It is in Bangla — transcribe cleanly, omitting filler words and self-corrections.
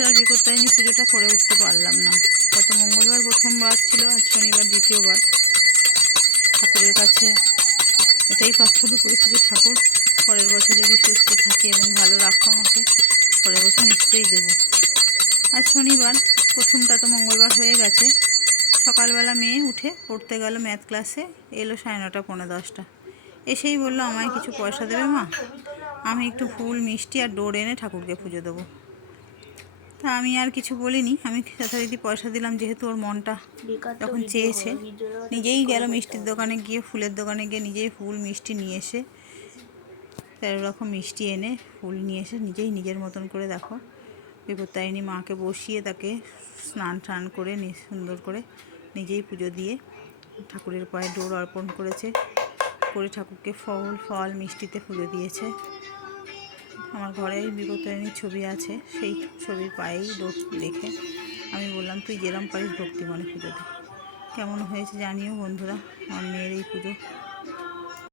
এবছর আর বিপত্তারিণী পুজোটা করে উঠতে পারলাম না। গত মঙ্গলবার প্রথমবার ছিল, আজ শনিবার দ্বিতীয়বার। ঠাকুরের কাছে এটাই প্রার্থনা করেছি যে ঠাকুর পরের বছর যদি সুস্থ থাকি এবং ভালো রাখো আমাকে, পরের বছর নিশ্চয়ই দেব। আজ শনিবার, প্রথমটা তো মঙ্গলবার হয়ে গেছে। সকালবেলা মেয়ে উঠে পড়তে গেল ম্যাথ ক্লাসে, এলো 9:30 পৌনে 10টা। এসেই বললো, আমায় কিছু পয়সা দেবে মা? আমি একটু ফুল, মিষ্টি আর ডোর এনে ঠাকুরকে পুজো দেবো। তা আমি আর কিছু বলিনি, আমি যথারীতি পয়সা দিলাম, যেহেতু ওর মনটা যখন চেয়েছে। নিজেই গেল মিষ্টির দোকানে গিয়ে, ফুলের দোকানে গিয়ে নিজেই ফুল মিষ্টি নিয়ে এসে, 13 রকম মিষ্টি এনে ফুল নিয়ে এসে নিজেই নিজের মতন করে, দেখো, বিপত্তারিণী মাকে বসিয়ে তাকে স্নান টান করে সুন্দর করে নিজেই পুজো দিয়ে ঠাকুরের পায়ে ডোর অর্পণ করেছে, করে ঠাকুরকে ফল মিষ্টিতে পুজো দিয়েছে। আমার ঘরে বিপত্তারিণীর ছবি আছে, সেই ছবির পায়েই ডোর রেখে আমি বললাম, তুই যেরম পারিস ভক্তি মনে পুজো দে। কেমন হয়েছে জানিও বন্ধুরা আমার মেয়ের এই পুজো।